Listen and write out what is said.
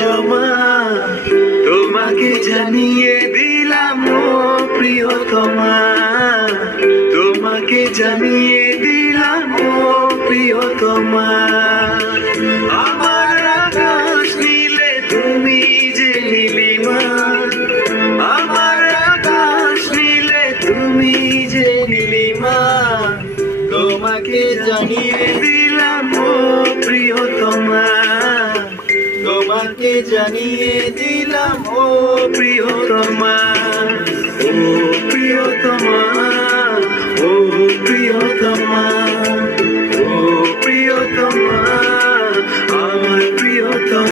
জমা তোমাকে জানিয়ে দিলাম ও প্রিয়তমা, তোমাকে জানিয়ে দিলাম ও প্রিয়তমা। আমার আকাশ নীলে তুমি যে নীলিমা, আমার আকাশ নীলে তুমি যে নীলিমা, তোমাকে জানিয়ে দিলাম ও প্রিয়তমা, তোমাকে জানিয়ে দিলাম ও প্রিয়তমা, ও প্রিয়তমা, ও প্রিয়তমা, ও প্রিয়তমা, আমার প্রিয়তমা।